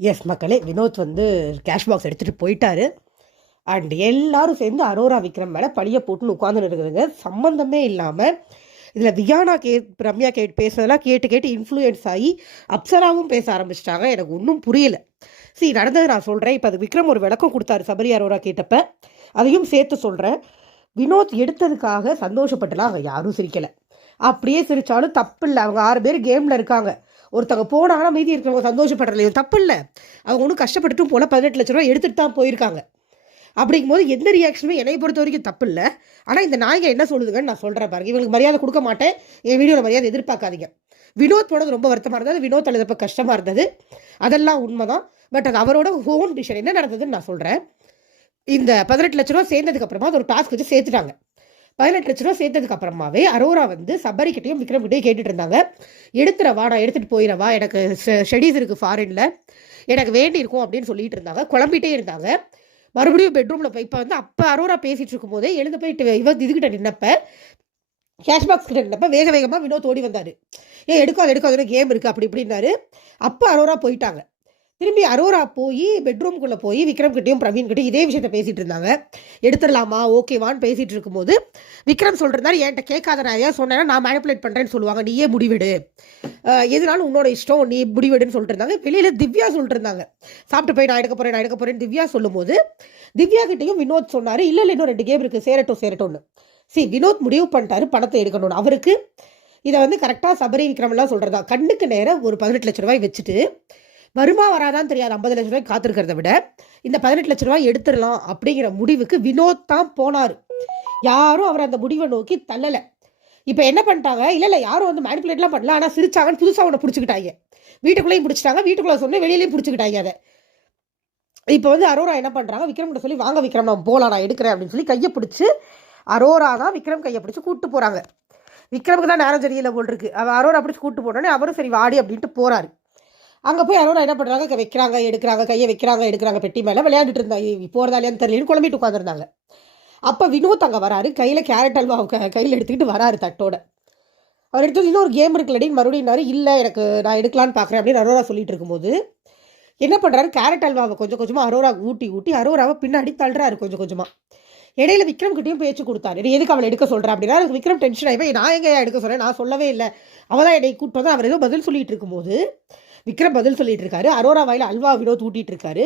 S மக்களே, வினோத் வந்து cash box எடுத்துகிட்டு போயிட்டாரு. அண்ட் எல்லாரும் சேர்ந்து அரோரா விக்ரம் மேலே பழிய போட்டுன்னு உட்காந்துன்னு இருக்குதுங்க. சம்மந்தமே இல்லாமல் இதில் வியானா ரம்யா பேசுறதெல்லாம் கேட்டு கேட்டு இன்ஃப்ளூயன்ஸ் ஆகி அப்சராவும் பேச ஆரம்பிச்சிட்டாங்க. எனக்கு ஒன்றும் புரியல. நடந்தது நான் சொல்கிறேன். இப்போ அது விக்ரம் ஒரு விளக்கம் கொடுத்தாரு சபரி அரோரா கேட்டப்ப, அதையும் சேர்த்து சொல்கிறேன். வினோத் எடுத்ததுக்காக சந்தோஷப்பட்டுலாம் அவங்க யாரும் சிரிக்கலை. அப்படியே சிரித்தாலும் தப்பு இல்லை. அவங்க 6 பேர் கேமில் இருக்காங்க. ஒருத்தவங்க போனாங்கன்னா மீதி இருக்கிறவங்க சந்தோஷப்படுறதுலையோ தப்பு இல்லை. அவங்க ஒன்றும் கஷ்டப்பட்டுட்டும் போல 18 லட்ச ரூபா எடுத்துகிட்டு தான் போயிருக்காங்க. அப்படிங்கும்போது எந்த ரியாக்ஷனுமே என்னை பொறுத்த வரைக்கும் தப்பு இல்லை. ஆனால் இந்த நாய்ங்க என்ன சொல்லுதுங்கன்னு நான் சொல்கிறேன் பாருங்க. இவங்களுக்கு மரியாதை கொடுக்க மாட்டேன், என் வீடியோவில் மரியாதை எதிர்பார்க்காதீங்க. வினோத் போனது ரொம்ப வருத்தமாக இருந்தது, வினோத் அழுதப்ப கஷ்டமாக இருந்தது, அதெல்லாம் உண்மைதான். பட் அது அவரோட ஹோன் டிசிஷன். என்ன நடந்ததுன்னு நான் சொல்கிறேன். இந்த 18 லட்ச ரூபா சேர்ந்ததுக்கு அப்புறமா அது ஒரு டாஸ்க் வச்சு சேர்த்துட்டாங்க. 18 லட்ச ரூபா சேர்த்ததுக்கு அப்புறமாவே அரோரா வந்து சபரிக்கிட்டையும் விக்ரம் கிட்டையும் கேட்டுட்டு இருந்தாங்க, எடுத்துறவா, நான் எடுத்துகிட்டு போயிடவா, எனக்கு ஸ்டடீஸ் இருக்குது ஃபாரினில், எனக்கு வேண்டி இருக்கும் அப்படின்னு சொல்லிட்டு இருந்தாங்க. குழம்பிட்டே இருந்தாங்க. மறுபடியும் பெட்ரூமில் போய் இப்போ வந்து அப்போ அரோரா பேசிகிட்டு இருக்கும் போதே எழுந்து போயிட்டு இதுகிட்ட நின்னப்ப, கேஷ்பாக்ஸ் கிட்ட நின்னப்ப வேக வேகமாக வினோத் ஓடி வந்தார். எடுக்காது கேம் இருக்குது அப்படி இப்படின்னாரு. அப்போ அரோரா போயிட்டாங்க. திரும்பி அரோரா போய் பெட்ரூம்குள்ளே போய் விக்ரம் கிட்டையும் பிரவீன் கிட்டையும் இதே விஷயத்த பேசிகிட்டு இருந்தாங்க. எடுத்துடலாமா, ஓகேவான்னு பேசிகிட்டு இருக்கும்போது விக்ரம் சொல்லிருந்தாரு, என்கிட்ட கேட்காத நிறையா சொன்னேன்னா நான் மேனிப்புலேட் பண்ணுறேன்னு சொல்லுவாங்க, நீயே முடிவெடு, எதுனாலும் உன்னோட இஷ்டம், நீ முடிவெடுன்னு சொல்லிட்டு இருந்தாங்க. வெளியில் திவ்யா சொல்லிட்டு இருந்தாங்க, சாப்பிட்டு போய் நான் எடுக்க போகிறேன்னு திவ்யா சொல்லும்போது திவ்யா கிட்டையும் வினோத் சொன்னார், இல்லை இன்னும் 2 கேம் இருக்குது, சேரட்டோன்னு. வினோத் முடிவு பண்ணிட்டாரு பணத்தை எடுக்கணும்னு. அவருக்கு இதை வந்து கரெக்டாக சபரி விக்ரம்லாம் சொல்கிறதா, கண்ணுக்கு நேரம் ஒரு 18 லட்ச ரூபாய் வச்சுட்டு வருமா வராதான் தெரியாது, 50 லட்ச ரூபாய் காத்திருக்கிறத விட இந்த 18 லட்ச ரூபாய் எடுத்துடலாம் அப்படிங்கிற முடிவுக்கு வினோத் தான் போனார். யாரும் அவர் அந்த முடிவை நோக்கி தள்ளலை. இப்போ என்ன பண்ணிட்டாங்க, இல்லை யாரும் வந்து மேனிப்புலேட்லாம் பண்ணல, ஆனால் சிரிச்சாங்கன்னு புதுசாக ஒன்று பிடிச்சிக்கிட்டாங்க. வீட்டுக்குள்ளேயும் பிடிச்சிட்டாங்க, வீட்டுக்குள்ளே சொன்ன வெளியிலையும் பிடிச்சிக்கிட்டாங்க. அதை இப்போ வந்து அரோரா என்ன பண்ணுறாங்க, விக்ரம் சொல்லி வாங்க விக்ரம் நான் போகலாம், நான் எடுக்கிறேன் அப்படின்னு சொல்லி கையை பிடிச்சி அரோரா தான் விக்ரம் கையை பிடிச்சி கூப்பிட்டு போகிறாங்க. விக்ரமுக்கு தான் நேரம் சரியில்லை போல் இருக்கு. அவர் அரோரா பிடிச்சி கூப்பிட்டு போனோடனே அவரும் சரி வாடி அப்படின்ட்டு போகிறாரு. அங்கே போய் அரோரா என்ன பண்ணுறாங்க, வைக்கிறாங்க எடுக்கிறாங்க, கையை வைக்கிறாங்க எடுக்கிறாங்க, பெட்டி மேலே விளையாண்டுட்டு இருந்தாங்க. போகிறதாலேன்னு தெரியலன்னு குழம்பிட்டு உட்காந்துருந்தாங்க. அப்போ வினோத் அங்கே வராரு, கையில் கேரட் அல்வா கையில் எடுத்துக்கிட்டு வராரு தட்டோட. அவர் எடுத்து இன்னொரு கேம் இருக்குல்லடின்னு மறுபடியும் இல்லை எனக்கு நான் எடுக்கலான்னு பார்க்குறேன் அப்படின்னு அரோரா சொல்லிட்டு இருக்கும்போது என்ன பண்ணுறாரு, கேரட் அல்வாவை கொஞ்சம் கொஞ்சமாக அரோரா ஊட்டி அரோராவை பின்னாடி தள்ளுறாரு கொஞ்சம் கொஞ்சமாக. இடையில விக்ரம் கிட்டையும் பேச்சு கொடுத்தாரு, நீ எதுக்கு அவளை எடுக்க சொல்கிறேன் அப்படின்னா. அதுக்கு விக்ரம் டென்ஷன் ஆகிப்போய், நான் எங்கே எடுக்க சொல்கிறேன், நான் சொல்லவே இல்லை, அவள் தான் என்னை கூப்பிட்டு வந்து அவர் ஏதோ பதில் சொல்லிட்டு இருக்கும்போது விக்ரம் பதில் சொல்லிட்டு இருக்காரு. அரோரா வாயில் அல்வா வினோத் ஊட்டிட்டு இருக்காரு.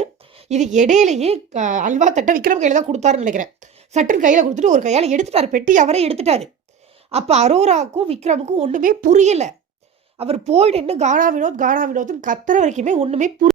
இது இடையிலேயே அல்வா தட்டை விக்ரம் கையில் தான் கொடுத்தாருன்னு நினைக்கிறேன். சட்டுன்னு கையில் கொடுத்துட்டு ஒரு கையால் எடுத்துட்டாரு, பெட்டி அவரே எடுத்துட்டாரு. அப்போ அரோராவுக்கும் விக்ரமுக்கும் ஒன்றுமே புரியலை. அவர் போயிட்டு கானா வினோத்னு கத்துற வரைக்குமே ஒன்றுமே